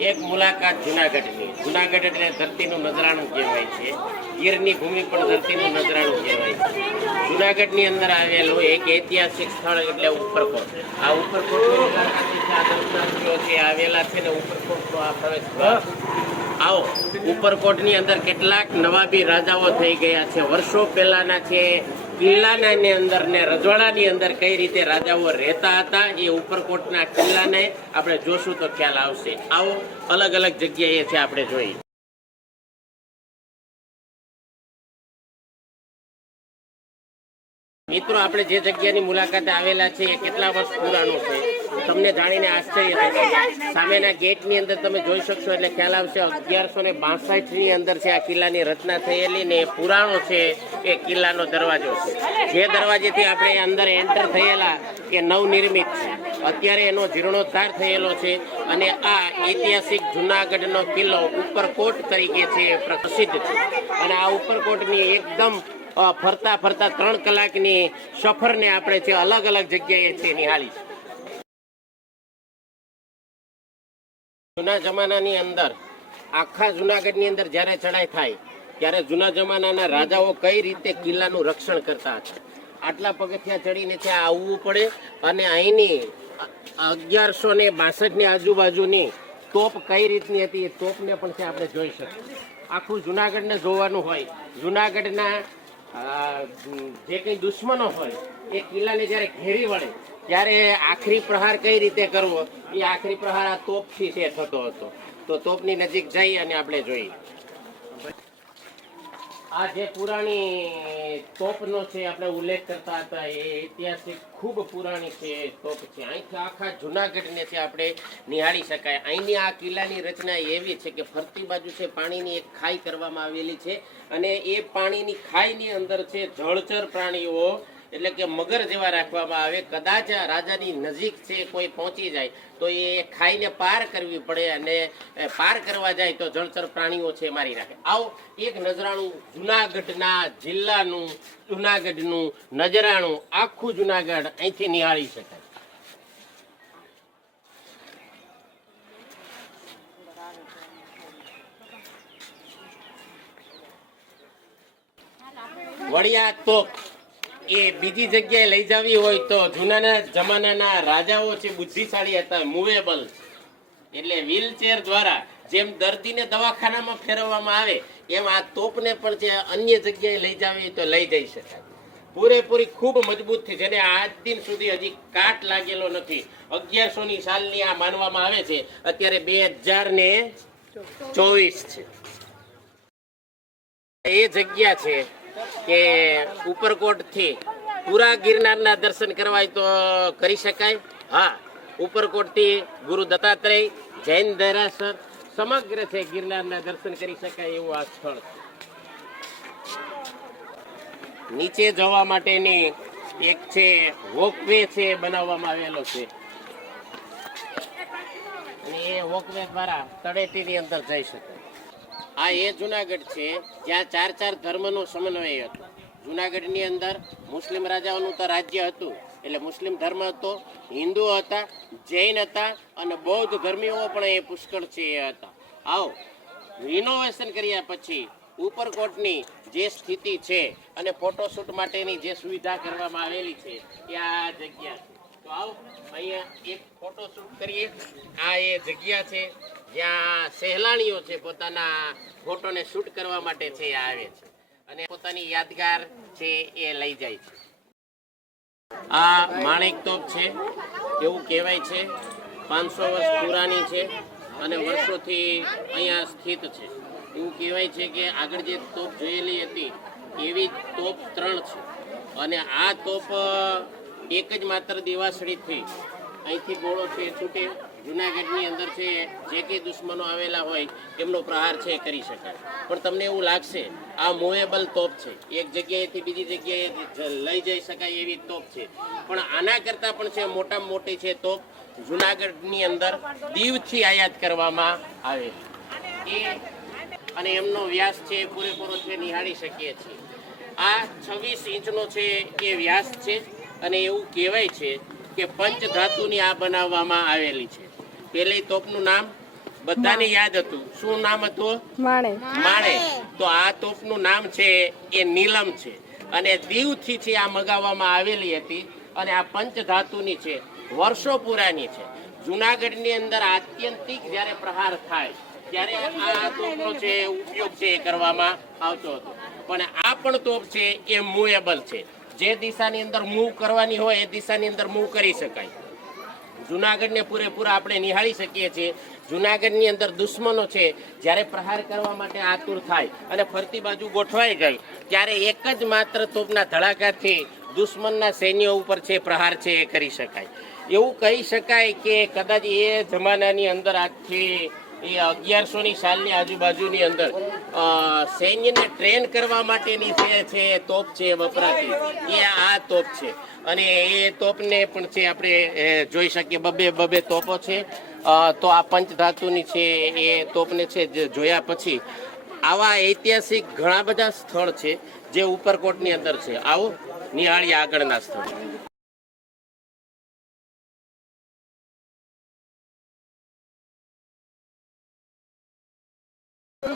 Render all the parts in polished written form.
એક મુલાકાત જુનાગઢની. જુનાગઢ એટલે ધરતીનું નજરાણું કહેવાય છે. ગીરની ભૂમિ પણ ધરતીનું નજરાણું કહેવાય છે. જુનાગઢની અંદર આવેલું એક ઐતિહાસિક સ્થળ એટલે ઉપરકોટ. આ ઉપરકોટની મુલાકાતી છે આવેલા છે ને ઉપરકોટનો આ પ્રવેશ દ્વાર. આવો ઉપરકોટની અંદર કેટલાક નવાબી રાજાઓ થઈ ગયા છે. વર્ષો પહેલાના છે. કિલ્લાની અંદર ને રજવાડાની અંદર કઈ રીતે રાજાઓ રહેતા હતા એ ઉપરકોટના કિલ્લાને આપણે જોશું તો ખ્યાલ આવશે. આવો અલગ અલગ જગ્યાએ છે આપણે જોઈએ. મિત્રો, આપણે જે જગ્યાની મુલાકાતે આવેલા છે એ કેટલા વર્ષ પુરાણું છે તમને જાણીને આશ્ચર્ય થશે. સામેના ગેટની અંદર તમે જોઈ શકશો એટલે ખ્યાલ આવશે. 1162ની અંદર છે આ કિલ્લાની રચના થયેલી ને પુરાણો છે એ કિલ્લાનો દરવાજો છે. જે દરવાજેથી આપણે અંદર એન્ટર થયેલા એ નવનિર્મિત છે. અત્યારે એનો જીર્ણોદ્ધાર થયેલો છે અને આ ઐતિહાસિક જુનાગઢનો કિલ્લો ઉપરકોટ તરીકે છે પ્રસિદ્ધ છે. અને આ ઉપરકોટની એકદમ ફરતા ફરતા 3 કલાકની સફરને આપણે છે અલગ અલગ જગ્યાએ છે નિહાળી. જૂના જમાનાની અંદર આખા જુનાગઢની અંદર જ્યારે ચડાઈ થાય ત્યારે જૂના જમાનાના રાજાઓ કઈ રીતે કિલ્લાનું રક્ષણ કરતા હતા. આટલા પગથિયા ચડીને છે આવવું પડે અને અહીંની 1162ની આજુબાજુની તોપ કઈ રીતની હતી એ તોપને પણ છે આપણે જોઈ શકીએ. આખું જુનાગઢને જોવાનું હોય, જુનાગઢના જે કંઈ દુશ્મનો હોય એ કિલ્લાને જ્યારે ઘેરી વળે ત્યારે આખરી પ્રહાર કઈ રીતે કરવો એ આખરી પ્રહાર આ તોપથી છે થતો હતો. તો તોપની નજીક જઈ અને આપણે જોઈએ. આ જે પુરાણી તોપનો છે આપણે ઉલ્લેખ કરતા હતા એ ઐતિહાસિક ખૂબ પુરાણી છે તોપ છે. અહીંથી આખા જુનાગઢને છે આપણે નિહાળી શકાય. અહીંની આ કિલ્લાની રચના એવી છે કે ફરતી બાજુ છે પાણીની એક ખાઈ કરવામાં આવેલી છે અને એ પાણીની ખાઈની અંદર છે જળચર પ્રાણીઓ એટલે કે મગર જેવા રાખવામાં આવે. કદાચ રાજાની નજીક છે કોઈ પહોંચી જાય તો એ ખાઈને પાર કરવી પડે અને પાર કરવા જાય તો જળચર પ્રાણીઓ છે મારી રાખે. આવો એક નજરાણું જુનાગઢના જિલ્લાનું, જુનાગઢનું નજરાણું આખું જુનાગઢ અહીંથી નિહાળી શકાય. વડિયા તોપ એ બીજી જગ્યાએ લઈ જવી હોય તો જૂનાના જમાનાના રાજાઓ છે બુદ્ધિશાળી હતા, મૂવેબલ એટલે વ્હીલચેર દ્વારા જેમ દર્દીને દવાખાનામાં ફેરવવામાં આવે એમ આ તોપને પણ છે અન્ય જગ્યાએ લઈ જવી તો લઈ જઈ શકાય. પૂરેપૂરી ખૂબ મજબૂત છે જેને આજ દિન સુધી હજી કાટ લાગેલો નથી. 1100ની સાલની આ માનવામાં આવે છે. અત્યારે 2024 છે. એ જગ્યા છે કે ઉપરકોટ થી પૂરા ગિરનારના દર્શન કરવા તો કરી શકાય. હા, ઉપરકોટ થી ગુરુ દત્તાત્રેય, જૈન દેરાસર સમગ્ર છે ગિરનારના દર્શન કરી શકાય એવું આ સ્થળ છે. નીચે જવા માટેની એક છે વોકવે છે બનાવવામાં આવેલો છે અને એ વોકવે દ્વારા તળેટીની અંદર જઈ શકાય. આ એ જુનાગઢ છે જ્યાં 4 ધર્મનો સમન્વય હતો. જુનાગઢની અંદર મુસ્લિમ રાજાઓનું તો રાજ્ય હતું એટલે મુસ્લિમ ધર્મ હતો, હિન્દુ હતા, જૈન હતા અને બૌદ્ધ ધર્મીઓ પણ એ પુષ્કળ છે એ હતા. આવો રિનોવેશન કર્યા પછી ઉપરકોટની જે સ્થિતિ છે અને ફોટોશૂટ માટેની જે સુવિધા કરવામાં આવેલી છે એ આ જગ્યા છે. તો આવો અહીંયા એક ફોટોશૂટ કરીએ. આ એ જગ્યા છે જ્યાં સહેલાણીઓ છે પોતાના ફોટોને શૂટ કરવા માટે છે આવે છે અને પોતાની યાદગાર છે એ લઈ જાય છે. આ માણેક તોપ છે એવું કહેવાય છે. 500 વર્ષ પુરાની છે અને વર્ષોથી અહીંયા સ્થિત છે. એવું કહેવાય છે કે આગળ જે તોપ જોયેલી હતી એવી તોપ 3 છે અને આ તોપ એક જ માત્ર દિવાસળીથી અહીંથી ગોળો છે છૂટે જુનાગઢની અંદર છે જે કંઈ દુશ્મનો આવેલા હોય એમનો પ્રહાર છે કરી શકાય. પણ તમને એવું લાગશે આ મૂવેબલ તોપ છે, એક જગ્યાએથી બીજી જગ્યાએ લઈ જઈ શકાય એવી તોપ છે. પણ આના કરતાં પણ છે મોટામાં મોટી છે તોપ જુનાગઢની અંદર દીવથી આયાત કરવામાં આવે એ અને એમનો વ્યાસ છે પૂરેપૂરો છે નિહાળી શકીએ છીએ. આ 26 ઇંચનો છે એ વ્યાસ છે અને એવું કહેવાય છે કે પંચ ધાતુની આ બનાવવામાં આવેલી છે. પહેલી તોપનું નામ બધાને યાદ હતું. શું નામ હતું? માણે. તો આ તોપનું નામ છે એ નીલમ છે અને દીવથી છે આ મગાવવામાં આવેલી હતી અને આ પંચધાતુની છે, વર્ષો પુરાની છે. જુનાગઢની અંદર આત્યંતિક જ્યારે પ્રહાર થાય ત્યારે આ તોપનો છે ઉપયોગ છે એ કરવામાં આવતો હતો. પણ આ પણ તોપ છે એ મૂવેબલ છે. જે દિશાની અંદર મૂવ કરવાની હોય એ દિશાની અંદર મૂવ કરી શકાય. જુનાગઢને પૂરેપૂરા આપણે નિહાળી શકીએ છીએ. જુનાગઢની અંદર દુશ્મનો છે જ્યારે પ્રહાર કરવા માટે આતુર થાય અને ફરતી બાજુ ગોઠવાઈ જાય ત્યારે એક જ માત્ર તોપના ધડાકાથી દુશ્મનના સૈન્યો ઉપર છે પ્રહાર છે એ કરી શકાય. એવું કહી શકાય કે કદાચ એ જમાનાની અંદર આજથી એ 1100ની સાલની આજુબાજુની અંદર સૈન્યને ટ્રેન કરવા માટેની જે છે તોપ છે વપરાતી એ આ તોપ છે. અને એ તોપને પણ છે આપણે જોઈ શકીએ બબે તોપો છે. તો આ પંચધાતુની છે એ તોપને છે જોયા પછી આવા ઐતિહાસિક ઘણા બધા સ્થળ છે જે ઉપરકોટની અંદર છે. આવો નિહાળીએ આગળના સ્થળ.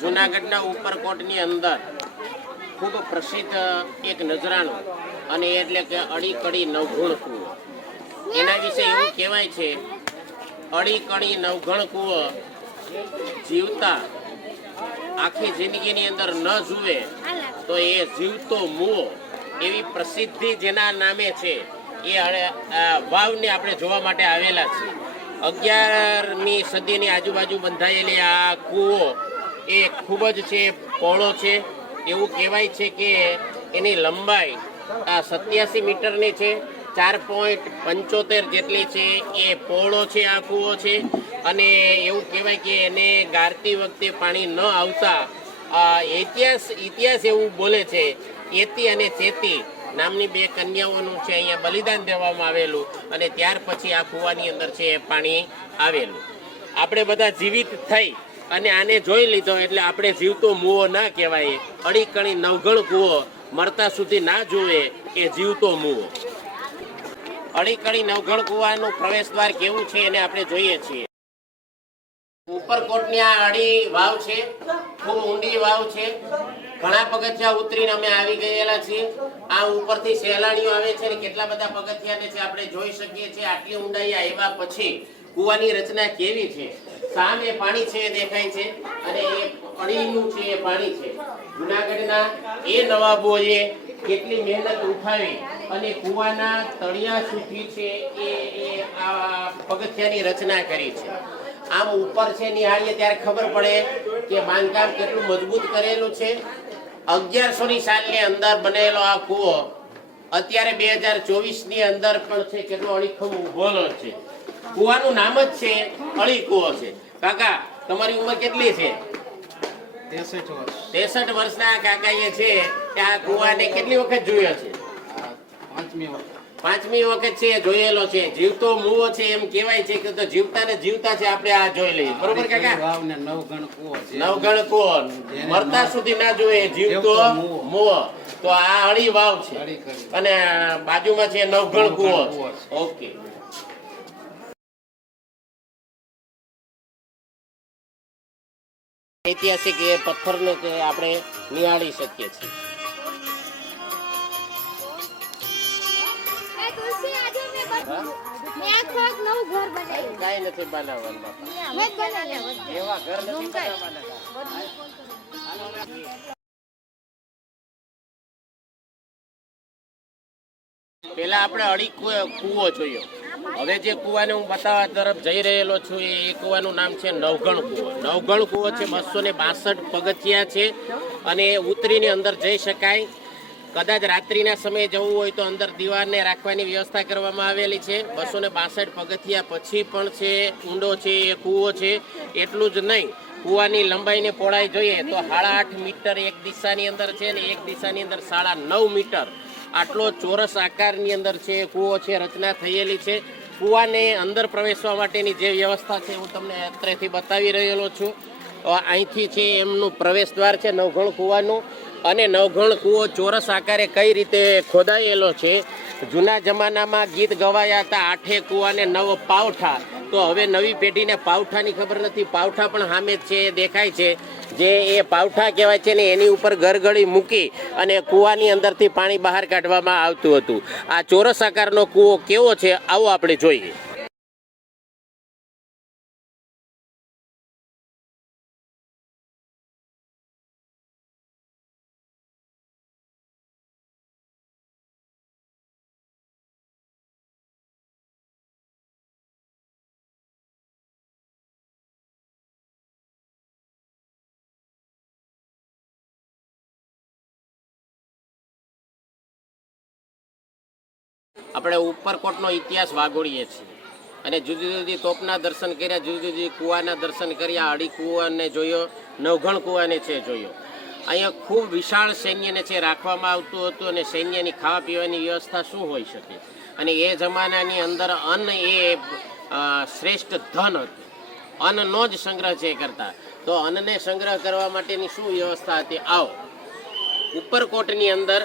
જુનાગઢના ઉપરકોટની અંદર ખૂબ પ્રસિદ્ધ એક નજરાણું અને એટલે કે અડીકડી નવઘણ કૂવો. એના વિશે એવું કહેવાય છે અડીકડી નવઘણ કૂવો જીવતા આખી જિંદગીની અંદર ન જુએ તો એ જીવતો મૂવો એવી પ્રસિદ્ધિ જેના નામે છે એ વાવને આપણે જોવા માટે આવેલા છે. 11મી સદીની આજુબાજુ બંધાયેલી આ કૂવો એ ખૂબ જ છે પહોળો છે. એવું કહેવાય છે કે એની લંબાઈ 87 મીટરની છે. 4.75 જેટલી છે એ પહોળો છે આ કૂવો છે. અને એવું કહેવાય કે એને ગારતી વખતે પાણી ન આવતા ઇતિહાસ એવું બોલે છે એતી અને ચેતી નામની 2 કન્યાઓનું છે અહીંયા બલિદાન દેવામાં આવેલું અને ત્યાર પછી આ કૂવાની અંદર છે પાણી આવેલું. આપણે બધા જીવિત થઈ અને આને જોઈ લીધો એટલે આપણે જીવતો મૂવો ના કહેવાય. અડીકણી નવઘણ કૂવો મરતા સુધી ના જોવે એ જીવતો મૂવો. અડીકણી નવઘણ કૂવાનું પ્રવેશ દ્વાર કેવું છે એને આપણે જોઈએ છીએ. ઉપરકોટની આ અડી વાવ છે, ખૂબ ઊંડી વાવ છે. ઘણા પગથિયા ઉતરીને અમે આવી ગયેલા છીએ. આ ઉપરથી સહેલાણીઓ આવે છે અને કેટલા બધા પગથિયાને છે આપણે જોઈ શકીએ છીએ. આટલી ઊંડાઈ આવ્યા પછી કૂવાની રચના કેવી છે. સામે પાણી છે દેખાય છે અને એ અડીનું છે એ પાણી છે. જુનાગઢના એ નવાબોએ કેટલી મહેનત ઉઠાવી અને કૂવાના તળિયા સુધી છે એ આ પગથિયાની રચના કરી છે. આમ ઉપર છે નિહાળીએ ત્યારે ખબર પડે કે બાંધકામ કેટલું મજબૂત કરેલું છે. 1100ની સાલની અંદર બનેલો આ કૂવો અત્યારે 2024ની અંદર પણ છે કેટલો અડીખમ ઉભોલો છે. કૂવાનું નામ જ છે અળી કૂવો છે. કાકા તમારી ઉંમર કેટલી છે? 63 વર્ષના કાકાએ છે કે આ કૂવાને કેટલી વખત જોયો છે? 5મી વખત છે જોયેલો છે. જીવતો મૂવો છે એમ કહેવાય છે કે તો જીવતા ને જીવતા છે આપણે આ જોઈ લઈએ. બરોબર કાકા? નવઘણ કૂવો મરતા સુધી ના જોઈએ જીવતો મૂવો. તો આ અળી વાવ છે અને બાજુમાં છે નવઘણ કૂવો. ઓકે. ઐતિહાસિક એ પથ્થરને આપણે નિહાળી શકીએ છીએ. કઈ નથી બનાવવાનું એવા ઘર નથી બનાવવાના. પેલા આપણે અડી કૂવો જોયો. હવે જે કૂવાને હું બતાવવા તરફ જઈ રહેલો છું એ કૂવાનું નામ છે નવઘણ કૂવો. નવઘણ કૂવો છે 262 પગથિયા છે અને ઉતરીને અંદર જઈ શકાય. કદાચ રાત્રિના સમયે જવું હોય તો અંદર દીવારને રાખવાની વ્યવસ્થા કરવામાં આવેલી છે. 262 પગથિયા પછી પણ છે ઊંડો છે એ કૂવો છે. એટલું જ નહીં, કૂવાની લંબાઈને પહોળાઈ જોઈએ તો 8.5 મીટર એક દિશાની અંદર છે અને એક દિશાની અંદર 9.5 મીટર આટલો ચોરસ આકારની અંદર છે કૂવો છે રચના થયેલી છે. કૂવાને અંદર પ્રવેશવા માટેની જે વ્યવસ્થા છે હું તમને અત્રેથી બતાવી રહેલો છું. અહીંથી છે એમનું પ્રવેશ દ્વાર છે નવઘણ કૂવાનું. અને નવઘણ કૂવો ચોરસ આકારે કઈ રીતે ખોદાયેલો છે. જૂના જમાનામાં ગીત ગવાયા હતા 8 કૂવાને 9 પાવઠા. તો હવે નવી પેઢીને પાવઠાની ખબર નથી. પાવઠા પણ સામે જ છે, એ દેખાય છે. જે એ પાવઠા કહેવાય છે ને એની ઉપર ગરગડી મૂકી અને કૂવાની અંદરથી પાણી બહાર કાઢવામાં આવતું હતું. આ ચોરસ આકારનો કૂવો કેવો છે આવો આપણે જોઈએ. આપણે ઉપરકોટનો ઇતિહાસ વાગોળીએ છીએ અને જુદી જુદી તોપના દર્શન કર્યા, જુદી જુદી કૂવાના દર્શન કર્યા. અડી કૂવાને જોયો, નવઘણ કૂવાને છે જોયો. અહીંયા ખૂબ વિશાળ સૈન્યને છે રાખવામાં આવતું હતું અને સૈન્યની ખાવા પીવાની વ્યવસ્થા શું હોઈ શકે. અને એ જમાનાની અંદર અન્ન એ શ્રેષ્ઠ ધન હતું. અન્નનો જ સંગ્રહ છે કરતા. તો અન્નને સંગ્રહ કરવા માટેની શું વ્યવસ્થા હતી આવો. ઉપરકોટની અંદર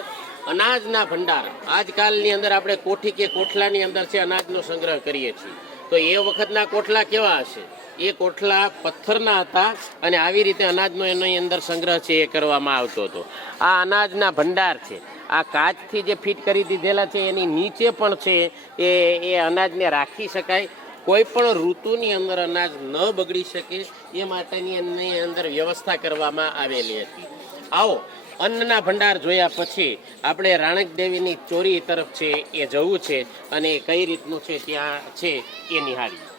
અનાજના ભંડાર, આજકાલની અંદર આપણે કોઠી કે કોઠલાની અંદર છે અનાજનો સંગ્રહ કરીએ છીએ. તો એ વખતના કોઠલા કેવા હશે? એ કોઠલા પથ્થરના હતા અને આવી રીતે અનાજનો એની અંદર સંગ્રહ છે એ કરવામાં આવતો હતો. આ અનાજના ભંડાર છે, આ કાચથી જે ફિટ કરી દીધેલા છે એની નીચે પણ છે એ અનાજને રાખી શકાય. કોઈ પણ ઋતુની અંદર અનાજ ન બગડી શકે એ માટેની એની અંદર વ્યવસ્થા કરવામાં આવેલી હતી. આવો અન્નના ભંડાર જોયા પછી આપણે રાણક દેવીની ચોરી તરફ છે એ જવું છે અને કઈ રીતનું છે ત્યાં છે એ નિહાળીએ.